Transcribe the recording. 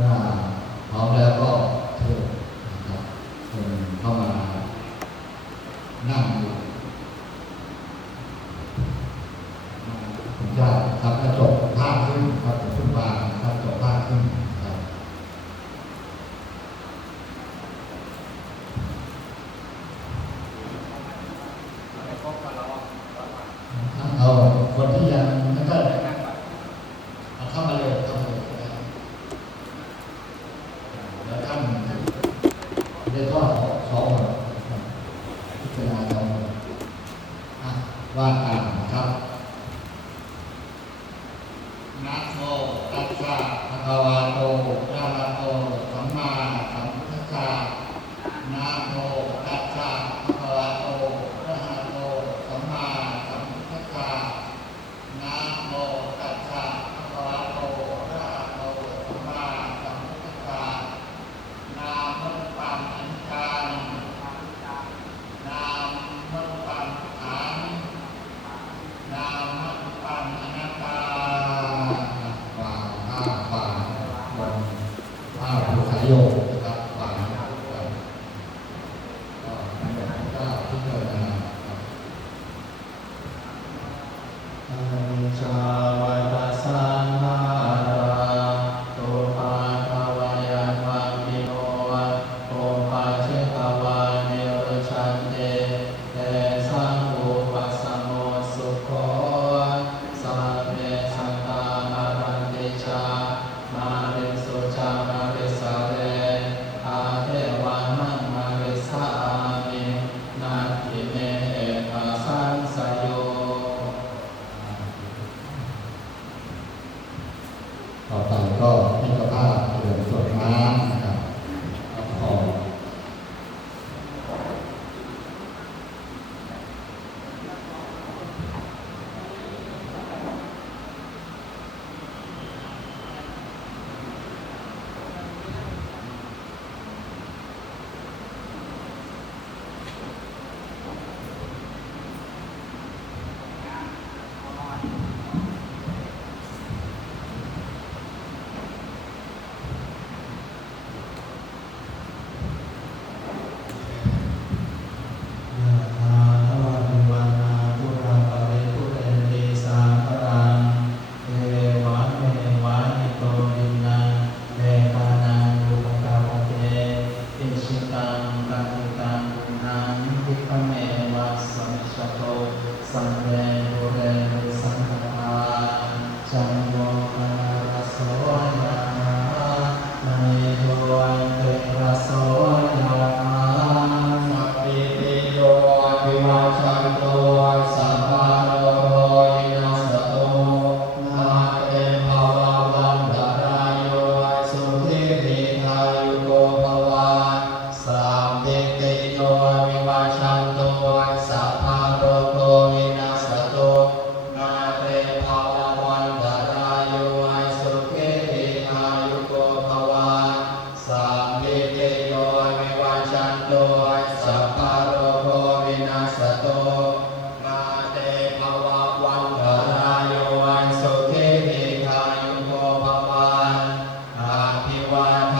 มื่อพร้อมแล้วก็เชิญนะครับคนเข้ามานั่งอยู่ผมจะครับจะจบภาพขึ้นครับผมขึ้นมาครับจบภาพขึ้นครับเอาคนที่ยังไม่ได้เอาเข้ามาเลยเข้ามาเลยแล้วท่านเรียกว่าสองพิจารณาสองว่าตามนะครับนะโมตัสสะภะคะวะโตอะระหะโตสัมมาสัมพุทธัสสะนะโมตัสสะภะคะวะโตอะระหะโตสัมมาสัมพุทธัสสะนะโมตัสสะภะคะวะโตอะระหะโตสัมมาสัมพุทธัสสะนะโมตัสสะอัญจานังนะโมตัสสะขังนะโมตัสสะอนัตตาผู้ขายโยนะครับฝ่ายก็พิจารณาครับอนิจจาวัฏสังขาราตุปาทวายันวังกิโนโอภาเชกวานิรชันเตเตสังอุปสัมโมสุโขสัพเพสัตตานารันติชามาริสุจามาริสาเรอาเทวานังมาริสามินาทิเนเอตสังสโยต่อไปก็พิจารณาเรื่องสวดน้ำนะครับขอสังเวโรเรสังฆาจัมโมกะระโสยะมณีโยเตระโสยะสัพพิติโยวิวัชชันโตสัพพะโรโควินาศโตนาเตภวะวันตรายโยสุขีทีคายุโกภวะสัพพิติโยวิวัชชันโตสัพพะโรโควินาศโตนาเตภวะวันตรายโยสุขีทีคายุโกภวะสัพพิติโยวิวัชชันโตสัพพะโรโควินาศโตนาเตภวะวันตรายโยสุขีทีคายุโกภวะอาภิวาท